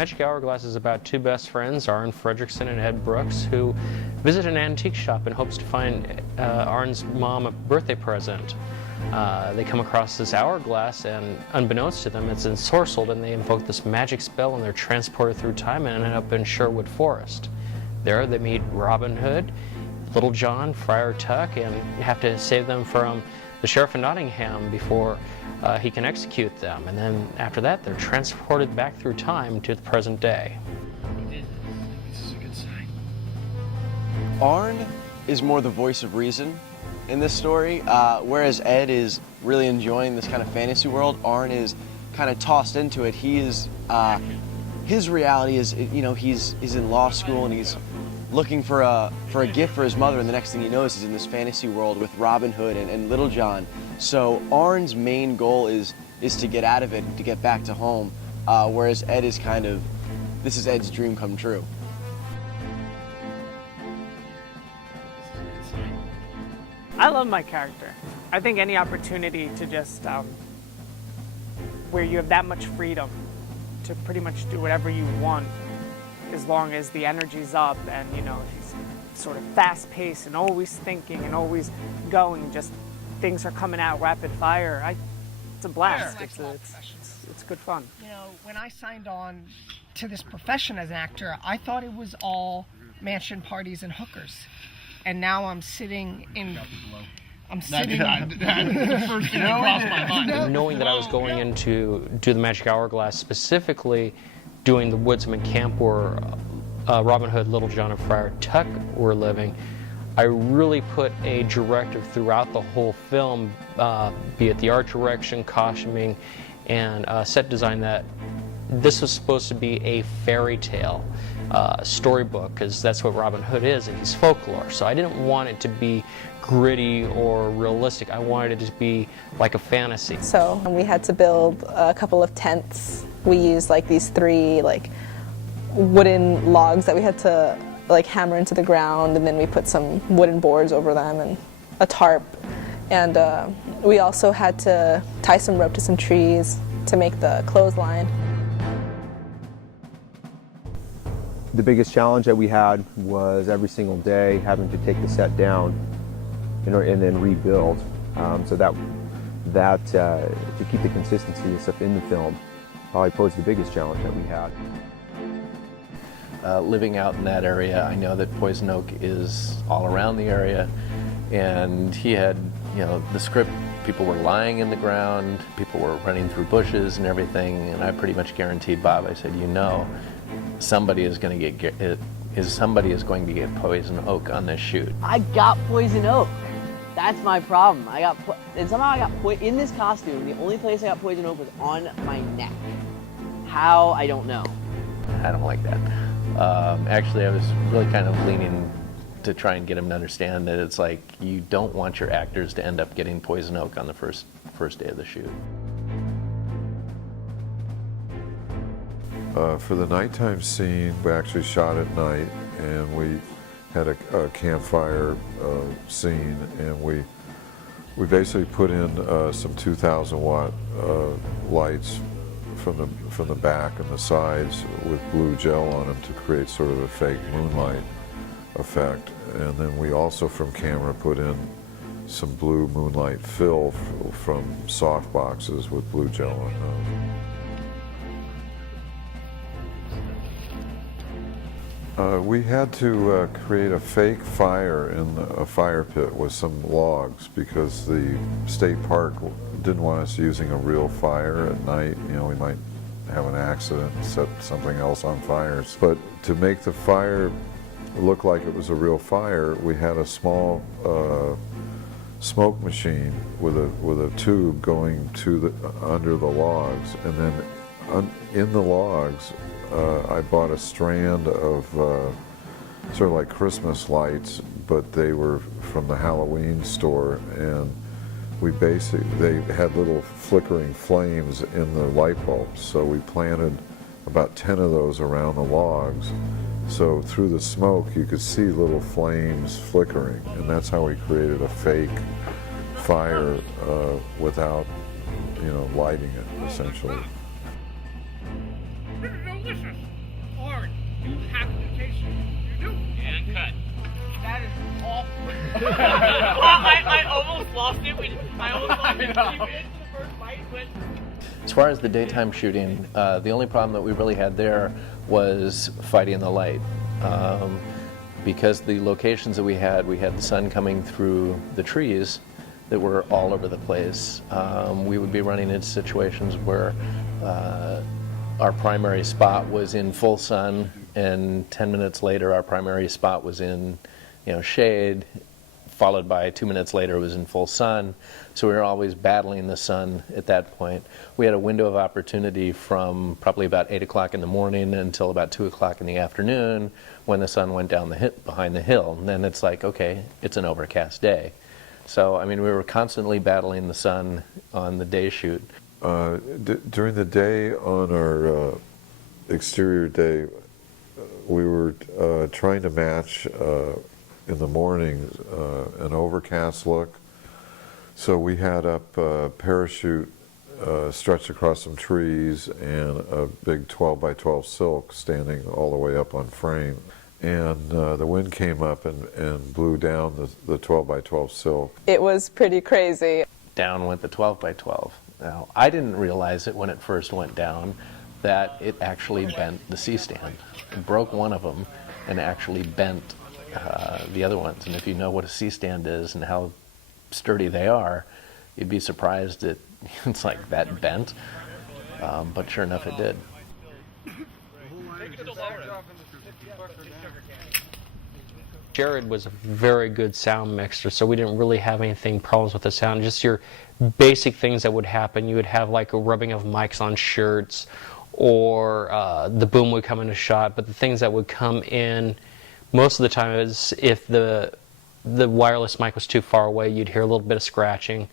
Magic Hourglass is about two best friends, Arn Fredrickson and Ed Brooks, who visit an antique shop in hopes to find Arn's mom a birthday present. They come across this hourglass, and unbeknownst to them, it's ensorcelled, and they invoke this magic spell, and they're transported through time and end up in Sherwood Forest. There they meet Robin Hood, Little John, Friar Tuck, and have to save them from the Sheriff of Nottingham before he can execute them. And then after that, they're transported back through time to the present day. This is a good sign. Arn is more the voice of reason in this story, whereas Ed is really enjoying this kind of fantasy world. Arn is kind of tossed into it. He is, his reality is, you know, he's in law school and he's looking for a gift for his mother, and the next thing he knows he's in this fantasy world with Robin Hood and Little John. So Arn's main goal is to get out of it, to get back to home, whereas Ed is kind of, this is Ed's dream come true. I love my character. I think any opportunity to just, where you have that much freedom to pretty much do whatever you want, as long as the energy's up and, you know, he's sort of fast-paced and always thinking and always going, just things are coming out rapid fire. It's a blast. It's good fun. You know, when I signed on to this profession as an actor, I thought it was all mansion parties and hookers. And now I'm sitting in... I'm sitting... The first thing that crossed my mind. Knowing that I was going in to do the Magic Hourglass, specifically doing the woodsman camp where Robin Hood, Little John, and Friar Tuck were living, I really put a directive throughout the whole film, be it the art direction, costuming, and set design, that this was supposed to be a fairy tale storybook, because that's what Robin Hood is, and he's folklore. So I didn't want it to be gritty or realistic. I wanted it to be like a fantasy. So we had to build a couple of tents. We used like these three like wooden logs that we had to like hammer into the ground, and then we put some wooden boards over them and a tarp. And we also had to tie some rope to some trees to make the clothesline. The biggest challenge that we had was every single day having to take the set down and then rebuild. So that to keep the consistency and stuff in the film probably posed the biggest challenge that we had. Living out in that area, I know that Poison Oak is all around the area, and he had, you know, the script, people were lying in the ground, people were running through bushes and everything, and I pretty much guaranteed Bob, I said, you know, somebody is going to get Poison Oak on this shoot. I got Poison Oak. That's my problem. And somehow I got in this costume. The only place I got Poison Oak was on my neck. How, I don't know. I don't like that. Actually, I was really kind of leaning to try and get him to understand that it's like you don't want your actors to end up getting Poison Oak on the first day of the shoot. For the nighttime scene, we actually shot at night, and we had a campfire scene, and we basically put in some 2,000-watt lights from the back and the sides with blue gel on them to create sort of a fake moonlight effect. And then we also from camera put in some blue moonlight fill from soft boxes with blue gel on them. We had to create a fake fire in a fire pit with some logs because the state park didn't want us using a real fire at night. You know, we might have an accident and set something else on fire. But to make the fire look like it was a real fire, we had a small smoke machine with a tube going to under the logs, and then in the logs I bought a strand of sort of like Christmas lights, but they were from the Halloween store, and they had little flickering flames in the light bulbs, so we planted about 10 of those around the logs, so through the smoke you could see little flames flickering, and that's how we created a fake fire without, you know, lighting it, essentially. Delicious. I almost lost it. I almost lost it. We went into the first fight, but... As far as the daytime shooting, the only problem that we really had there was fighting the light. Because the locations that we had the sun coming through the trees that were all over the place. We would be running into situations where our primary spot was in full sun, and 10 minutes later our primary spot was in shade, followed by 2 minutes later it was in full sun. So we were always battling the sun at that point. We had a window of opportunity from probably about 8 o'clock in the morning until about 2 o'clock in the afternoon when the sun went down behind the hill. And then it's like, okay, it's an overcast day. So, I mean, we were constantly battling the sun on the day shoot. During the day on our exterior day, we were trying to match in the morning an overcast look. So we had up a parachute stretched across some trees and a big 12 by 12 silk standing all the way up on frame. And the wind came up and blew down the 12 by 12 silk. It was pretty crazy. Down went the 12 by 12. Now, I didn't realize it when it first went down that it actually bent the C-stand. It broke one of them and actually bent the other ones. And if you know what a C-stand is and how sturdy they are, you'd be surprised that it's like that bent. But sure enough, it did. Jared was a very good sound mixer, so we didn't really have anything problems with the sound. Just your basic things that would happen. You would have like a rubbing of mics on shirts, or the boom would come into shot. But the things that would come in most of the time is if the wireless mic was too far away, you'd hear a little bit of scratching,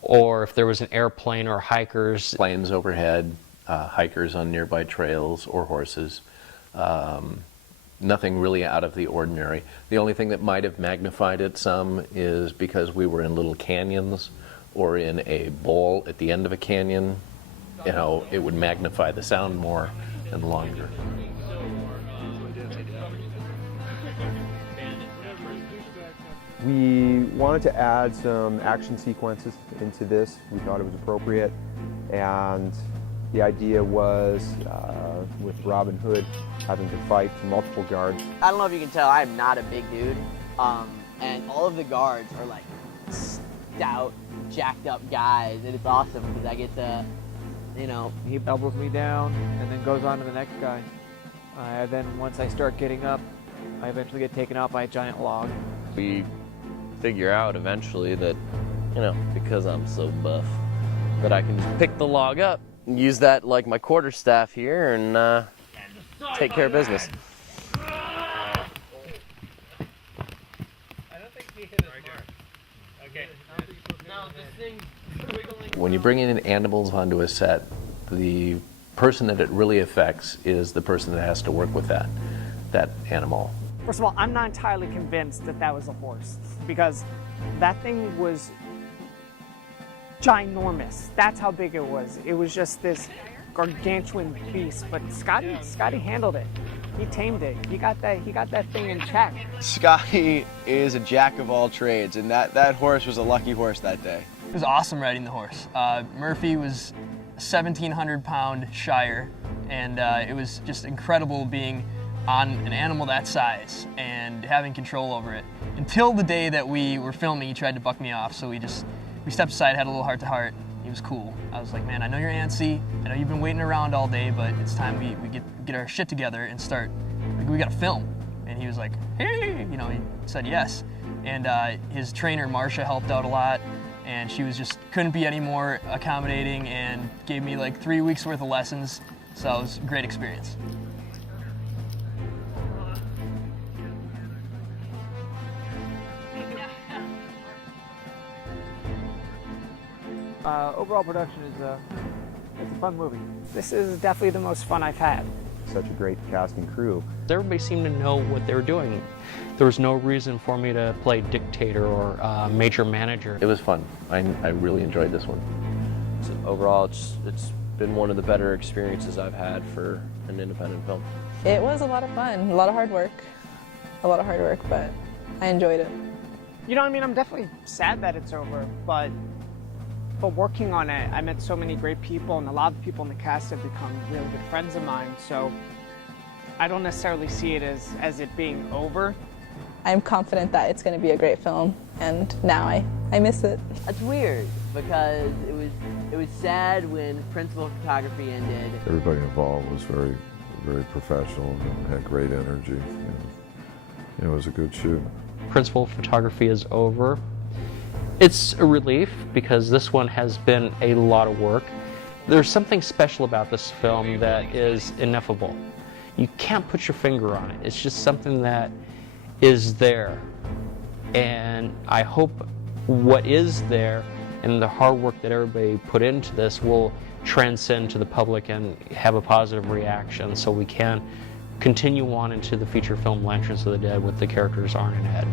or if there was an airplane or hikers. Planes overhead, hikers on nearby trails, or horses. Nothing really out of the ordinary. The only thing that might have magnified it some is because we were in little canyons or in a bowl at the end of a canyon, it would magnify the sound more and longer. We wanted to add some action sequences into this. We thought it was appropriate, and the idea was with Robin Hood having to fight multiple guards. I don't know if you can tell, I am not a big dude, and all of the guards are like stout, jacked up guys, and it's awesome because I get to, He elbows me down and then goes on to the next guy. Then once I start getting up, I eventually get taken out by a giant log. We figure out eventually that, because I'm so buff, that I can just pick the log up and use that like my quarterstaff here and take care of business. When you bring in animals onto a set, the person that it really affects is the person that has to work with that animal. First of all, I'm not entirely convinced that that was a horse, because that thing was ginormous. That's how big it was. It was just this gargantuan beast, but Scotty handled it. He tamed it. He got that thing in check. Scotty is a jack of all trades, and that horse was a lucky horse that day. It was awesome riding the horse. Murphy was a 1,700-pound Shire, and it was just incredible being on an animal that size and having control over it. Until the day that we were filming, he tried to buck me off, so we stepped aside, had a little heart-to-heart. He was cool. I was like, man, I know you're antsy. I know you've been waiting around all day, but it's time we get our shit together and start. We got to film. And he was like, hey, he said yes. And his trainer, Marsha, helped out a lot. And she couldn't be any more accommodating and gave me like 3 weeks worth of lessons. So it was a great experience. Overall production is it's a fun movie. This is definitely the most fun I've had. Such a great cast and crew. Everybody seemed to know what they were doing. There was no reason for me to play dictator or major manager. It was fun. I really enjoyed this one. So overall, it's been one of the better experiences I've had for an independent film. It was a lot of fun, a lot of hard work, but I enjoyed it. You know, I mean, I'm definitely sad that it's over, but working on it, I met so many great people, and a lot of the people in the cast have become really good friends of mine, so I don't necessarily see it as it being over. I'm confident that it's going to be a great film, and now I miss it. That's weird because it was sad when principal photography ended. Everybody involved was very, very professional and had great energy. And it was a good shoot. Principal photography is over. It's a relief because this one has been a lot of work. There's something special about this film that is ineffable. You can't put your finger on it. It's just something that is there. And I hope what is there and the hard work that everybody put into this will transcend to the public and have a positive reaction so we can continue on into the feature film Lanterns of the Dead with the characters Arn and Ed.